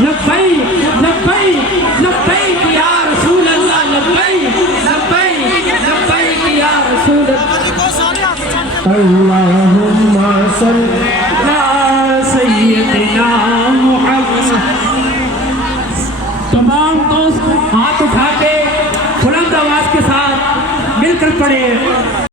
لبیک لبیک لبیک یا رسول اللہ لبیک لبیک لبیک یا رسول اللہ اللہم صلی علی سیدنا محمد. تمام دوست ہاتھ اٹھا کے بلند آواز کے ساتھ مل کر پڑھے